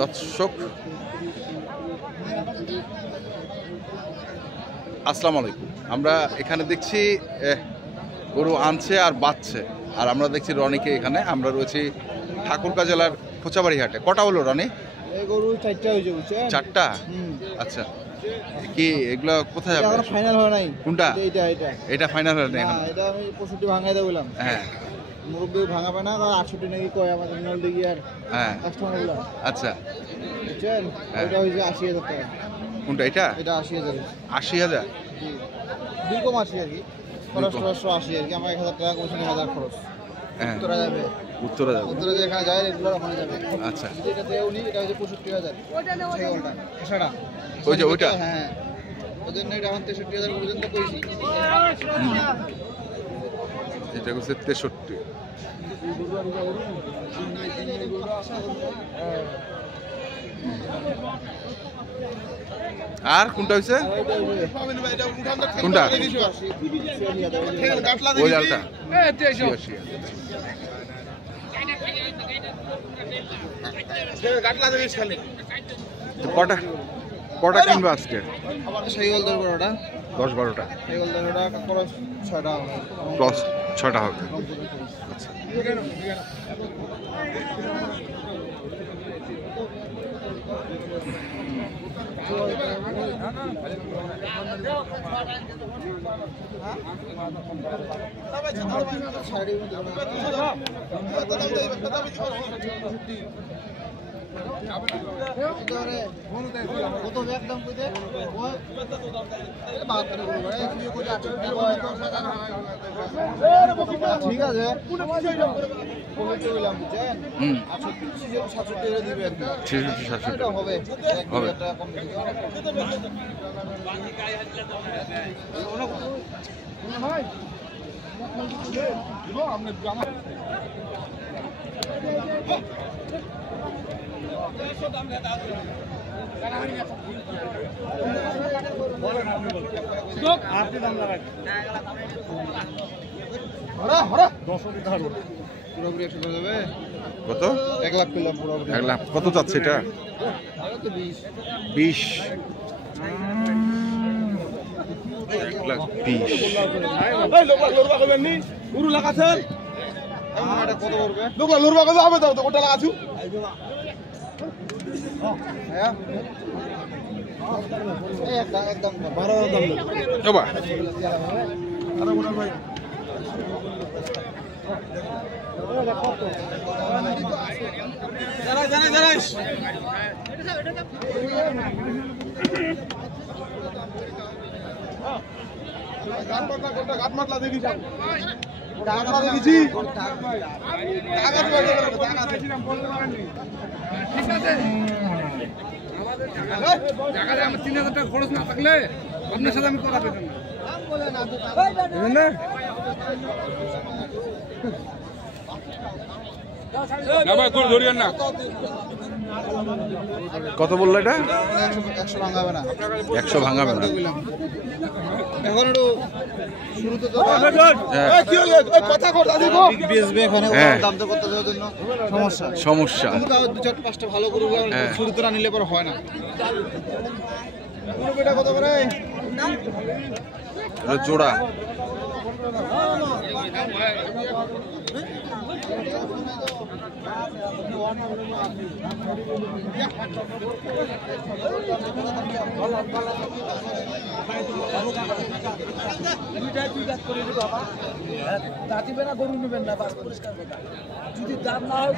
দর্শক আসসালামু আলাইকুম। আমরা এখানে দেখছি গরু আনছে আর বাঁচছে, আর আমরা দেখছি রনিকে এখানে। আমরা রয়েছি ঠাকুরগাঁ জেলার খোঁচাবাড়ি হাটে। কটা হলো রনি? গরু 4টা হয়েছে, বুঝছেন? 4টা? আচ্ছা, কি এগুলো কোথায় যাবে? এখন ফাইনাল হয় নাই। কোনটা? এটা ফাইনাল হয় নাই এখন? এটা আমি 65 ভাঙাই দেব বললাম। হ্যাঁ, মুরব্বি ভাঙাবে না, 68 নাকি কয় আমাদের নল দিকে আর। হ্যাঁ, কাস্টমার গুলো। আচ্ছা, বুঝছেন? এটা হইছে 80,000 টাকা। কোনটা এটা? এটা 80,000। 80,000? জি, 2.80 আর কি। খরচ 80 আর কি। আমার 1000 টাকা কমিশন, 1000 খরচ। হ্যাঁ, উত্তরা যাবে। উত্তরা যাবে। উত্তরা যেখানে যায় রেগুলার ওখানে যাবে। আচ্ছা, এটা দেও নি, এটা হচ্ছে 65,000। ছাগলটা এছাড়া ওইটা হ্যাঁ, ওই জন্য এটা আমার 63,000 পর্যন্ত কইছি। এটা হচ্ছে 63। আর কোনটা হয়েছে? কোনটা? ওই লালটা? কটা কিনবো আজকে? সাইকেল 10-12টা। 10-12টা? সাইকেল 10-12টা খরচ 6টা হবে। প্লাস 6টা হবে। আচ্ছা, ঠিক আছে, 67 দিবে আর কি। 67 হবে হবে। কত? 1 লাখ কিলো পুরোপুরি। 1 লাখ। কত যাচ্ছে এটা? 20। 1,20,000। গরু লাগাছেন এটা কত করবে? লোকলা লড়বা কত হবে? তো ওটা লাগাছু হ্যাঁ, একদম 12,000 দাম দেব। বাবা, আরে বড় ভাই জানাইস গাত মাতলা দেখি যাব। টাকা দেখেছি, টাকা ঠিক আছে। টাকা আমার 3,000 টাকা খরচ না থাকলে আপনার সাথে আমি কথা পেতাম না। ধরিয়েন না। কত বললো এটা? 100 ভাঙাবে না। 100 ভাঙাবে না? এখন একটু শুরুতে তো হ্যাঁ। কি হলো ওই কথা কথা দিব বেচবে এখানে হ্যাঁ। দাম তো করতে যাওয়ার জন্য সমস্যা। কিন্তু তাও 2-4-5টা ভালো গরু হ্যাঁ। শুরুতে না নিলে পরে হয় না। গরু বেটা কত করে? এটা জোড়া। গরু নেবেন না, পরিষ্কার কথা। যদি দাম না হয়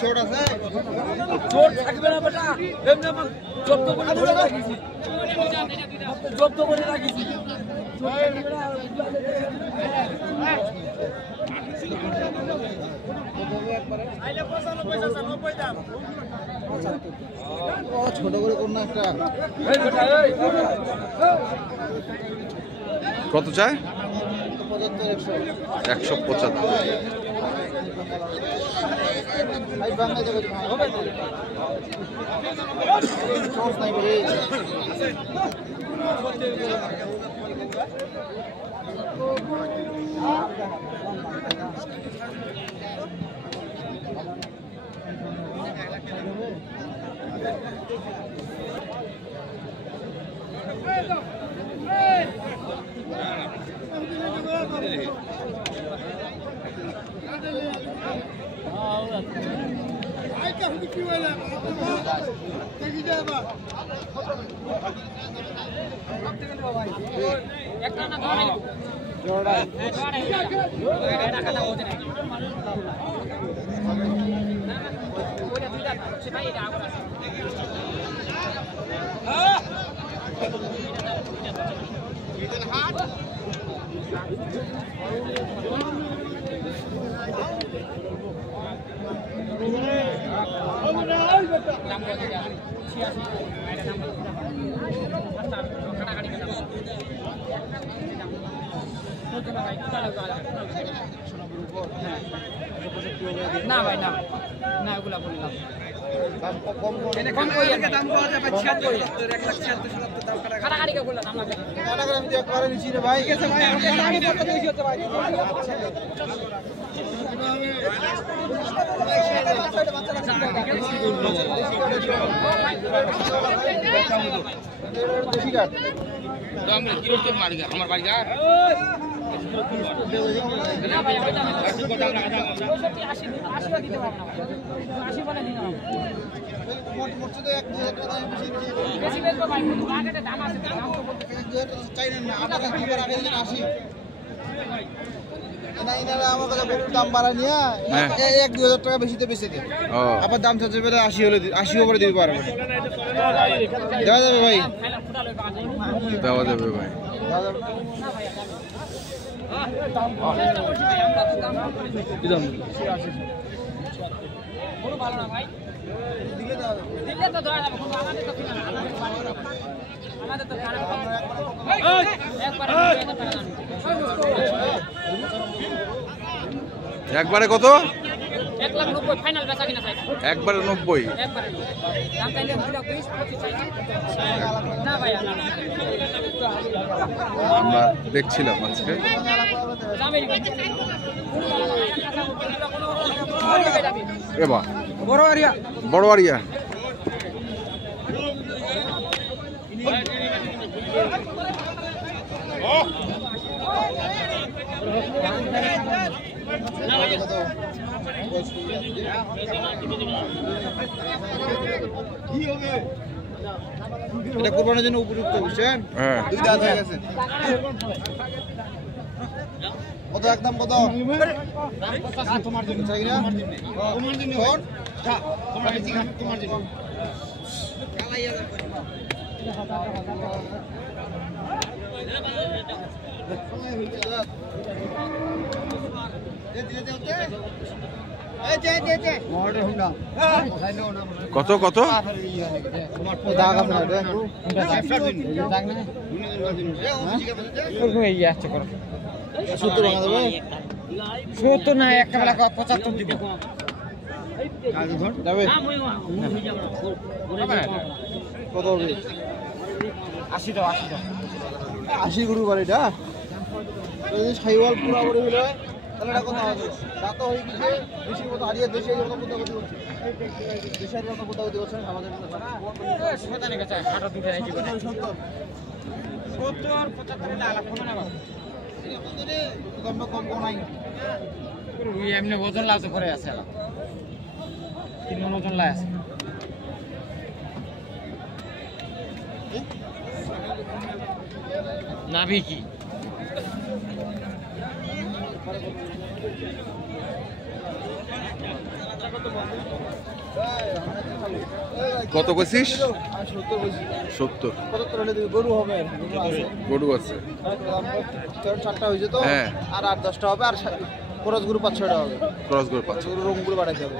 ছোট আছে চোট থাকবে না বেটা, এমনি আমার জব্দ করে ধরে রাখিছি, জব্দ করে রাখিছি। ছোট করে কোন একটা কত চায়? 175। না ভাই না না ওগুলা বললাম আমার বাড়ি দাম বাড়া নিয়ে 1-2 হাজার টাকা বেশিতে বেশি দেয়। আবার দাম চাচ্ছে 80 করে দিতে পারবে, দেওয়া যাবে ভাই, দেওয়া যাবে ভাই। একবারে কত? 1,90,000 ফাইনাল বেচা কিনা চাই একবারে 90। একবারে দাম চাইলে 2,20,25 চাই না ভাই আমরা দেখছিলাম আজকে। এবার বড়বাড়িয়া এটা কোরবানির জন্য উপযুক্ত, বুঝছেন? হ্যাঁ 2 দাঁত হয়ে গেছে। কত একদম কত? তোমার জন্য চাই না, তোমার জন্য হন, তোমার জন্য কত কত? সত্তর না একেবারে 75 দিব যাবে কত হবে? 80 দাও 80 গরু বাড়িটা যদি সাইওয়াল পুরা বড়ি হলে তাহলে এটা কত হবে? দাঁত হয়ে গেছে বেশি মতো হারিয়ে দেশে এই রকম কোথাও করছে, দেশের রকম কোথাও করছে আমাদের শতানে গেছে হাঁটা দুটো নাকি 70 75 আলাপ কমে না কম কম নাই এমনি ওজন লাগাতে করে আছে 3 মণ ওজন লাগে আছে নাভি কি কত কইছিস? 70 70। হলে গরু হবে, গরু আছে 4টা হয়েছে তো, হ্যাঁ। আর 8-10টা হবে, আর খরচ গরু 5-6 টাকা হবে। ক্রস গরু পাচ্ছ। গরু রংপুরে পাঠাইতে হবে।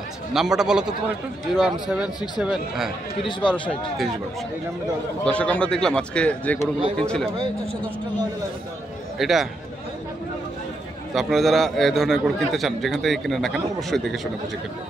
আচ্ছা, নাম্বারটা বলো তো তোমার একটু। 01767 হ্যাঁ, 30-12-60 30 এই নাম্বারে দেওয়া যাবে। দর্শক আমরা দেখলাম আজকে যে গরুগুলো কিনছিলেন 410 টাকা হলে লাগবে। এটা, তো আপনারা যারা এই ধরনের গরু কিনতে চান যেখান থেকে কিনেন না কেন অবশ্যই দেখে শুনে বুঝে কিনবেন।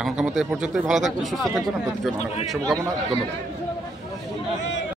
এখনকার মতো এ পর্যন্তই। ভালো থাকবেন, সুস্থ থাকবেন, আপনাদের জন্য অনেক অনেক শুভকামনা। ধন্যবাদ।